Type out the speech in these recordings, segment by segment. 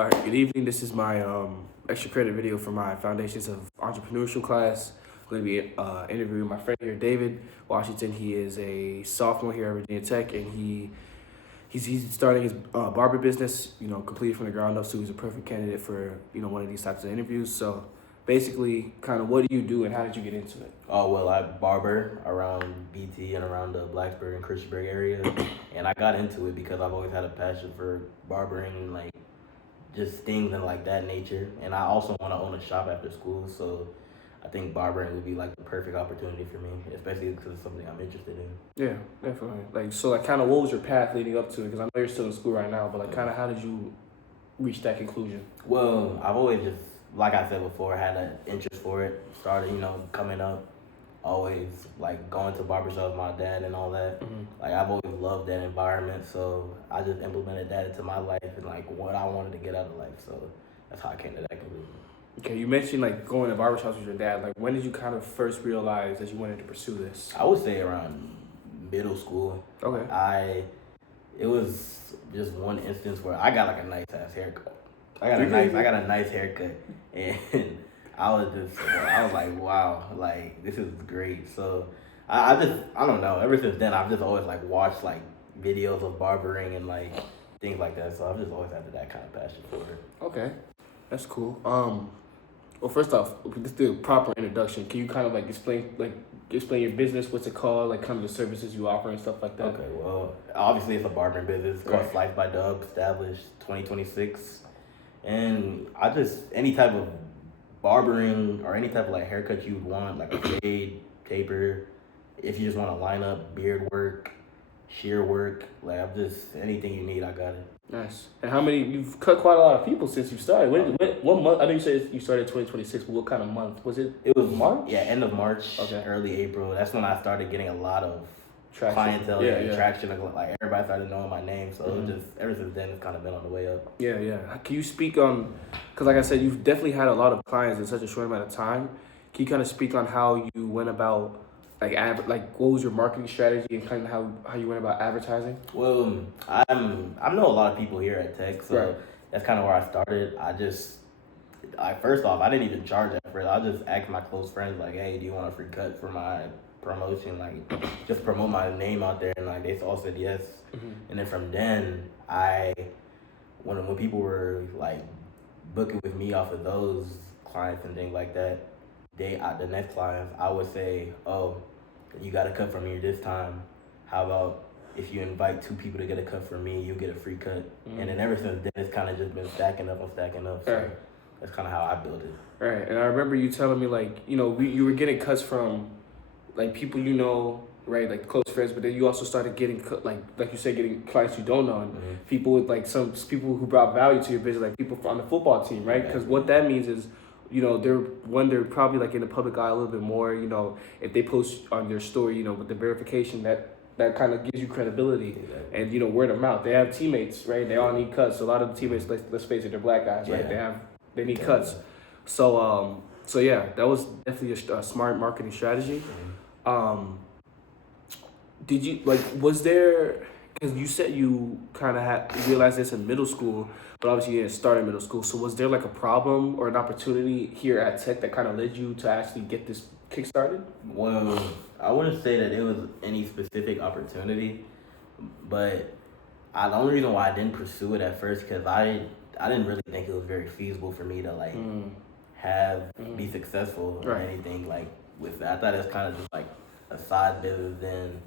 All right, good evening. This is my extra credit video for my Foundations of Entrepreneurship class. I'm going to be interviewing my friend here, David Washington. He is a sophomore here at Virginia Tech, and he's starting his barber business, completely from the ground up, so he's a perfect candidate for, one of these types of interviews. So basically, kind of what do you do and how did you get into it? Oh, well, I barber around BT and around the Blacksburg and Christiansburg area. And I got into it because I've always had a passion for barbering, like just things and like that nature. And I also want to own a shop after school. So I think barbering would be like the perfect opportunity for me, especially because it's something I'm interested in. Yeah, definitely. So kind of what was your path leading up to it? Because I know you're still in school right now, but kind of how did you reach that conclusion? Well, I've always just, like I said before, had an interest for it. Started, coming up, always like going to barbershops with my dad and all that. Mm-hmm. Like I've always loved that environment, so I just implemented that into my life and like what I wanted to get out of life. So that's how I came to that conclusion. Okay, you mentioned like going to barbershops with your dad. Like when did you kind of first realize that you wanted to pursue this? I would say around middle school. Okay. It was just one instance where I got like a nice ass haircut. I got a nice haircut, and I was like, wow, like this is great. So I don't know. Ever since then, I've just always like watched like videos of barbering and like things like that. So I've just always had that kind of passion for it. Okay, that's cool. Well, first off, let's do a proper introduction. Can you kind of like explain your business, what's it called, like kind of the services you offer and stuff like that? Okay, well, obviously it's a barbering business called SlicedByDub, established 2026. And I just, any type of barbering or any type of like haircut you would want, like a fade, taper, if you just want to line up, beard work, shear work, like I'm just, anything you need, I got it. Nice. And you've cut quite a lot of people since you started. What month? I know you said you started 2026, but what kind of month? Was it? It was March? Yeah, end of March, okay. Early April. That's when I started getting a lot of clientele, traction. Like everybody started knowing my name, so it just ever since then it's kind of been on the way up. Yeah. Can you speak on? Because like I said, you've definitely had a lot of clients in such a short amount of time. Can you kind of speak on how you went about what was your marketing strategy and kind of how you went about advertising? Well, I know a lot of people here at Tech, so that's kind of where I started. First off, I didn't even charge at first. I just asked my close friends like, hey, do you want a free cut for my promotion, like just promote my name out there, and like they all said yes. And then from then when people were like booking with me off of those clients and things like that, the next clients I would say, oh, you got a cut from me this time, how about if you invite 2 people to get a cut from me, you get a free cut. And then ever since then it's kind of just been stacking up, so that's kind of how I built it. Right. And I remember you telling me like, you were getting cuts from like people right, like close friends, but then you also started getting like you said, getting clients you don't know, and people with like some people who brought value to your business, like people on the football team, right? Because what that means is, they're probably like in the public eye a little bit more. If they post on their story, with the verification, that kind of gives you credibility, and word of mouth. They have teammates, right? They all need cuts. So a lot of the teammates, let's face it, they're black guys, right? They need cuts. So yeah, that was definitely a smart marketing strategy. Did you was there, because you said you kind of realized this in middle school, but obviously you didn't start in middle school. So was there like a problem or an opportunity here at Tech that kind of led you to actually get this kickstarted? Well, I wouldn't say that it was any specific opportunity, but the only reason why I didn't pursue it at first, because I didn't really think it was very feasible for me to like be successful or anything like with that. I thought it was kind of just like a side business. Then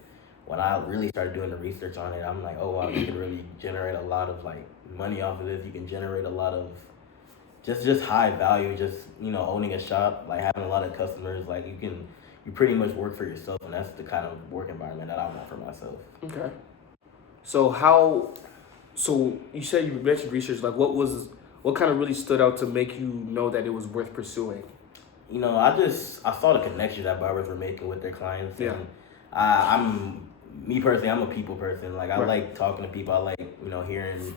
when I really started doing the research on it, I'm like, oh wow, you can really generate a lot of like money off of this. You can generate a lot of just high value, just owning a shop, like having a lot of customers. Like you pretty much work for yourself, and that's the kind of work environment that I want for myself. Okay. So you said you mentioned research, like what kind of really stood out to make you know that it was worth pursuing? I saw the connection that barbers were making with their clients. Yeah. And me personally, I'm a people person. Like I like talking to people. I like, hearing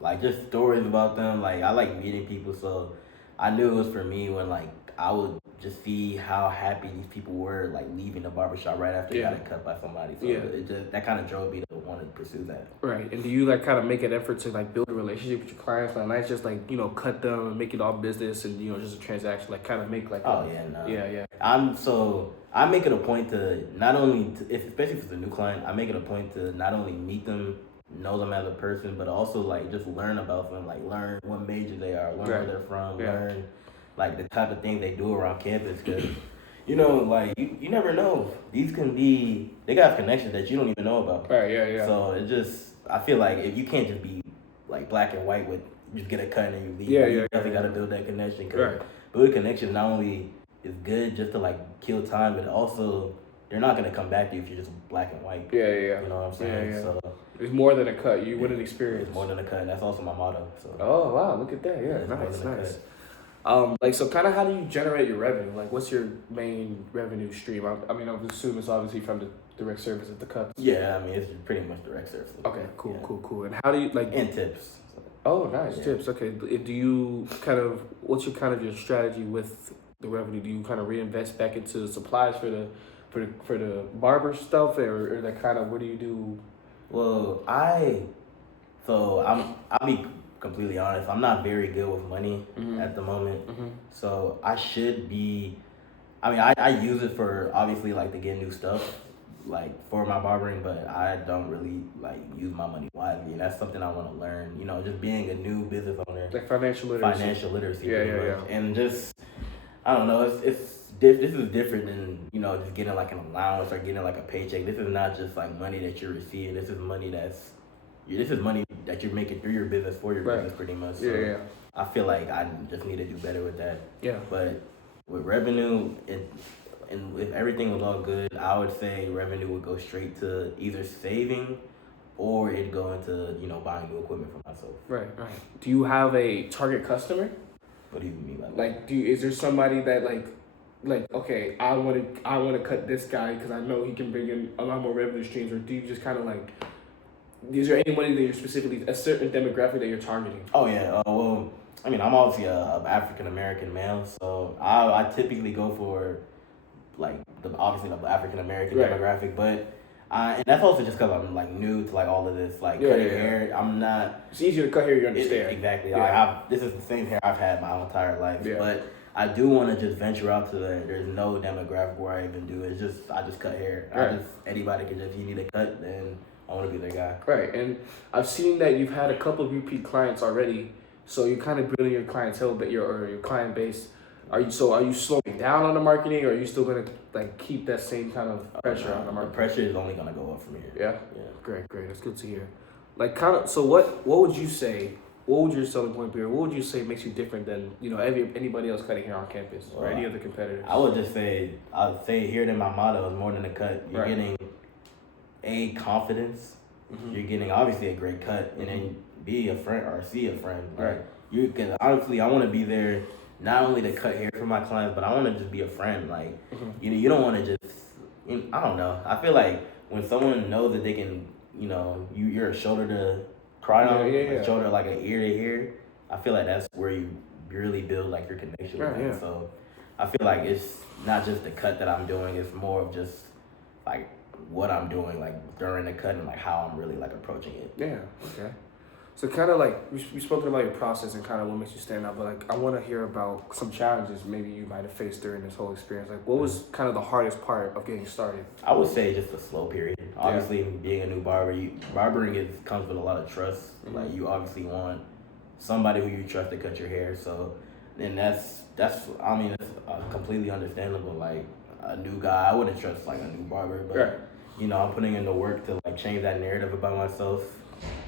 like just stories about them. Like I like meeting people. So I knew it was for me when like I would just see how happy these people were like leaving the barbershop right after they got cut by somebody. So it just, that kind of drove me to want to pursue that. Right. And do you like kind of make an effort to like build a relationship with your clients? Like not just like, cut them and make it all business and, just a transaction, like kind of make like. Oh, yeah, no. Yeah. I make it a point to not only, especially if it's a new client, I make it a point to not only meet them, know them as a person, but also like just learn about them, like learn what major they are, learn where they're from, learn like the type of things they do around campus, because like you never know, they got connections that you don't even know about. Right. Yeah. So I feel like if you can't just be like black and white with you just get a cut and you leave, you definitely got to build that connection. Build a connection not only is good just to like kill time, but also they're not gonna come back to you if you're just black and white. Yeah. You know what I'm saying? Yeah. So it's more than a cut. You win an experience. It's more than a cut. And that's also my motto. So. Oh wow, look at that. Yeah, nice. So kind of how do you generate your revenue? Like, what's your main revenue stream? I mean, I would assume it's obviously from the direct service at the cuts. Yeah, I mean, it's pretty much direct service. Okay, cool. And how do you like? And tips. Oh, nice tips. Okay, do you what's your strategy with the revenue? Do you kind of reinvest back into supplies for the barber stuff, or that kind of what do you do? Well, I'll be completely honest. I'm not very good with money at the moment, so I should be. I mean, I use it for obviously like to get new stuff, like for my barbering, but I don't really like use my money wisely, and that's something I want to learn. Just being a new business owner, like financial literacy. Yeah. And just I don't know. This is different than just getting like an allowance or getting like a paycheck. This is not just like money that you're receiving. This is money that you're making through your business for your business, pretty much. So I feel like I just need to do better with that. Yeah. But with revenue and if everything was all good, I would say revenue would go straight to either saving or it'd go into buying new equipment for myself. Right. Do you have a target customer? What do you mean by that? Like, is there somebody that like okay, I want to cut this guy because I know he can bring in a lot more revenue streams, or do you just kind of like, is there anybody that you're specifically a certain demographic that you're targeting? Oh yeah, well, I mean, I'm obviously a African American male, so I typically go for like obviously the African American demographic, but. And that's also just because I'm like new to like all of this, like cutting hair. I'm not. It's easier to cut hair. You understand? Exactly. Yeah. This is the same hair I've had my entire life, but I do want to just venture out to there's no demographic where I even do it. It's just I just cut hair. Anybody can just, you need a cut, then I want to be their guy. Right, and I've seen that you've had a couple of repeat clients already, so you're kind of building your clientele, your client base. Are you slowing down on the marketing, or are you still gonna like keep that same kind of pressure on the market? The pressure is only gonna go up from here. Yeah. Great. That's good to hear. Like So what would you say? What would your selling point be? Or what would you say makes you different than anybody else cutting hair on campus or any other competitors? I would say here in my motto is more than a cut. You're getting confidence. You're getting obviously a great cut, and then be a friend or see a friend. Right. Because honestly, I want to be there. Not only to cut hair for my clients, but I want to just be a friend. Like, you don't want to just, I don't know. I feel like when someone knows that they can, you're a shoulder to cry on, a shoulder like an ear to hear. I feel like that's where you really build like your connection with them. So I feel like it's not just the cut that I'm doing. It's more of just like what I'm doing, like during the cut and like how I'm really like approaching it. Yeah. Okay. So kind of like, we've spoken about your process and kind of what makes you stand out, but like I want to hear about some challenges maybe you might have faced during this whole experience. Like what was kind of the hardest part of getting started? I would say just a slow period. Obviously, being a new barber, barbering comes with a lot of trust. Like you obviously want somebody who you trust to cut your hair. So then that's I mean, it's completely understandable. Like a new guy, I wouldn't trust like a new barber, but I'm putting in the work to like change that narrative about myself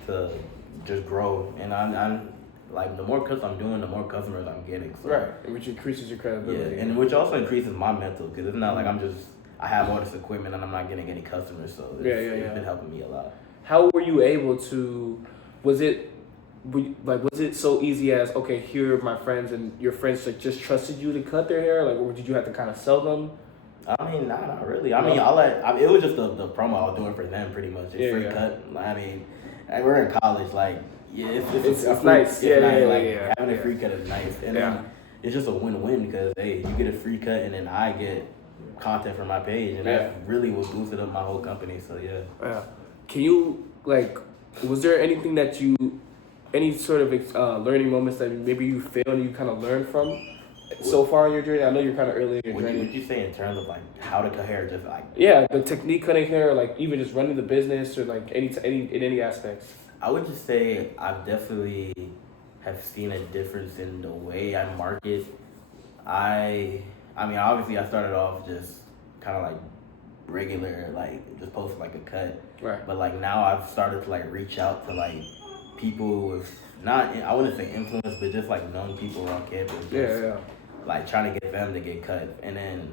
to just grow, and I'm like, the more cuts I'm doing, the more customers I'm getting. So. Which increases your credibility. Yeah, and which also increases my mental, because it's not like I have all this equipment and I'm not getting any customers, so it's been helping me a lot. How were you able to? Was it so easy as, okay, here are my friends, and your friends like just trusted you to cut their hair, like, or did you have to kind of sell them? I mean, not really. I mean, it was just the promo I was doing for them, pretty much. It's free cut. I mean. We're in college, like, it's nice. Having a free cut is nice. And then it's just a win-win because, hey, you get a free cut and then I get content from my page. And that's really what boosted up my whole company, so yeah. can you like? Was there anything that you, any sort of learning moments that maybe you failed and you kind of learned from so far in your journey? I know you're kind of early in your journey. Would you say in terms of like how to cut hair, just like yeah, the technique cutting hair, or like even just running the business, or like any in any aspects? I would just say I've definitely have seen a difference in the way I market. I mean, obviously I started off just kind of like regular, like just posting like a cut. Right. But like now I've started to like reach out to like people with not, I wouldn't say influence, but just like known people on campus. Just, Yeah. like trying to get them to get cut. And then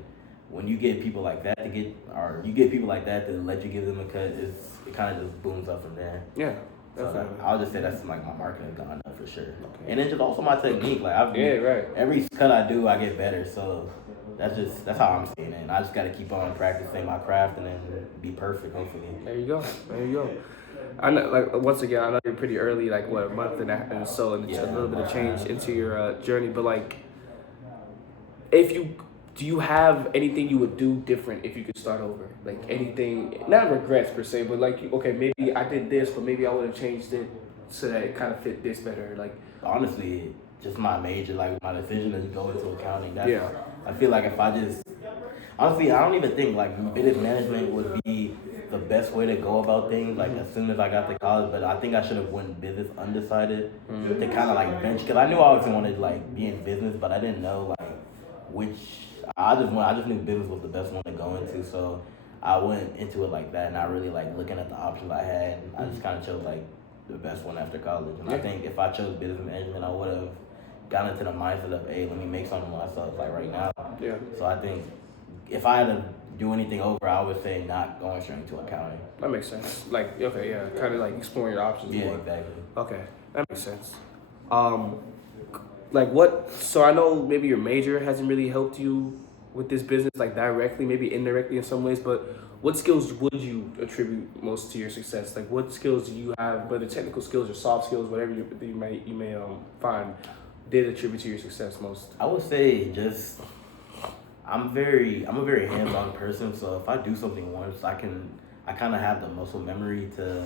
when you get people like that you get people like that to let you give them a cut, it kind of just booms up from there. Yeah. So I'll just say that's like my marketing has gone up for sure. Okay. And then just also my technique. Like every cut I do, I get better. So that's how I'm seeing it. And I just got to keep on practicing my craft and then be perfect, hopefully. There you go. I know, like once again, I know you're pretty early, like what, a month and a half, and so, and a little bit of change into your journey. But like, do you have anything you would do different if you could start over? Like anything, not regrets per se, but like, okay, maybe I did this, but maybe I would have changed it so that it kind of fit this better. Like, honestly, just my major, like my decision to go into accounting. I feel like if I just, honestly, I don't even think like business management would be the best way to go about things. Like as soon as I got to college, but I think I should have went business undecided to kind of like venture, because I knew I always wanted to like be in business, but I didn't know like which. I just knew business was the best one to go into, so I went into it like that, not really like looking at the options I had. I just kind of chose like the best one after college, and I think if I chose business management, I would have gotten into the mindset of, hey, let me make something of myself like right now. Yeah. So I think if I had to do anything over, I would say not going straight into accounting. That makes sense. Like, okay, yeah, kind of like exploring your options more. Yeah, exactly. Okay, that makes sense. Like what? So I know maybe your major hasn't really helped you with this business, like directly, maybe indirectly in some ways. But what skills would you attribute most to your success? Like, what skills do you have, whether technical skills or soft skills, whatever you may find, did attribute to your success most? I would say just I'm a very hands-on person. So if I do something once, I kind of have the muscle memory to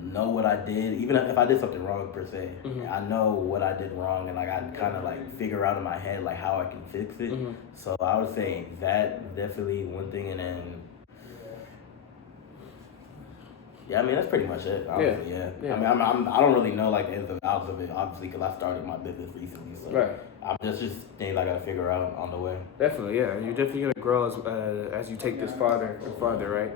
know what I did, even if I did something wrong per se. I know what I did wrong, and like I kind of like figure out in my head like how I can fix it. So I would say that definitely one thing, and then I mean that's pretty much it. Honestly, yeah. I mean I don't really know like the ins and outs of it, obviously, because I started my business recently. So I'm just things I gotta figure out on the way. Definitely, yeah. You're definitely gonna grow as you take this farther and farther, right?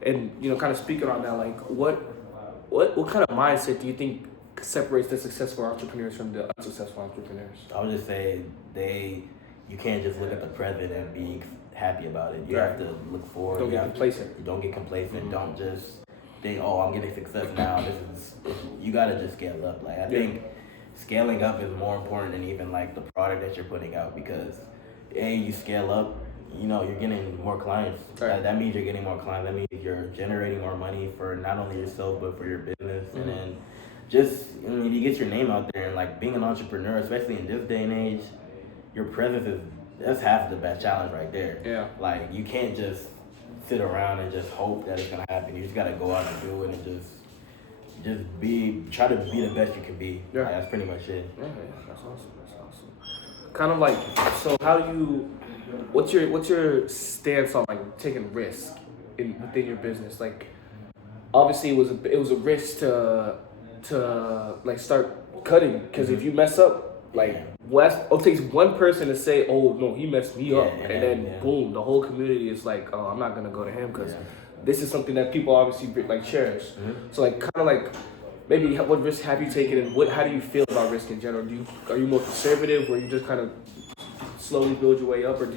And kind of speaking on that, like what kind of mindset do you think separates the successful entrepreneurs from the unsuccessful entrepreneurs? I would just say you can't just look at the present and be happy about it. You have to look forward. Don't get complacent. Don't get complacent. Don't just think, oh, I'm getting success now. You gotta just scale up. Like I think scaling up is more important than even like the product that you're putting out, because you scale up, you're getting more clients. Right. That means you're getting more clients. That means you're generating more money for not only yourself but for your business. And then you get your name out there, and like being an entrepreneur, especially in this day and age, your presence that's half the best challenge right there. Yeah. Like you can't just sit around and just hope that it's gonna happen. You just gotta go out and do it, and try to be the best you can be. Yeah. Like, that's pretty much it. Yeah, that's awesome. Kind of like, so how do you? What's your stance on like taking risk within your business? Like, obviously it was a risk to like start cutting, because if you mess up, like it takes one person to say, oh no, he messed me up, and then boom, the whole community is like, oh, I'm not gonna go to him because this is something that people obviously like cherish. So like kind of like maybe what risk have you taken, and how do you feel about risk in general? Are you more conservative, or you just kind of slowly build your way up, or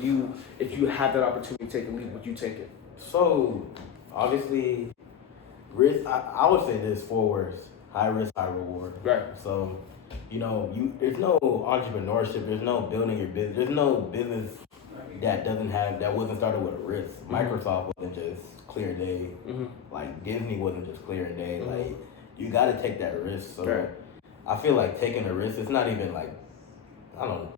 if you have that opportunity to take a leap, would you take it? So obviously risk, I would say this 4 words: high risk, high reward. Right. So there's no entrepreneurship, there's no building your business, there's no business that wasn't started with a risk. Microsoft wasn't just clear day. Like Disney wasn't just clear day. Like you got to take that risk. So I feel like taking a risk, it's not even like, I don't know.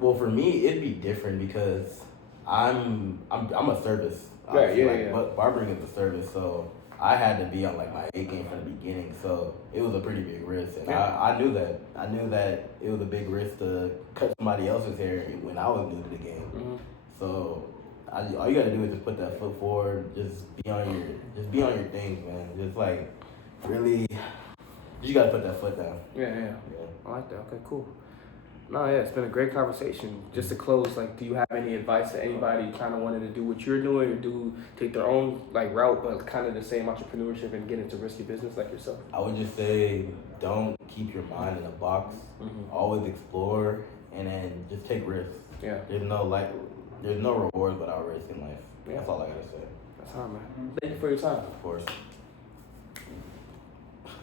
Well, for me, it'd be different because I'm a service obviously, yeah. But barbering is a service, so I had to be on like my A game from the beginning. So it was a pretty big risk, and I knew that. I knew that it was a big risk to cut somebody else's hair when I was new to the game. Mm-hmm. So all you gotta do is just put that foot forward. Just be on your things, man. Just like really, you gotta put that foot down. Yeah. I like that. Okay, cool. No, yeah, it's been a great conversation. Just to close, like, do you have any advice to anybody kind of wanting to do what you're doing or take their own like route, but kind of the same entrepreneurship and get into risky business like yourself? I would just say don't keep your mind in a box. Mm-hmm. Always explore and then just take risks. Yeah. There's no rewards without risk in life. Yeah. That's all I gotta say. That's hard, man. Thank you for your time. Of course.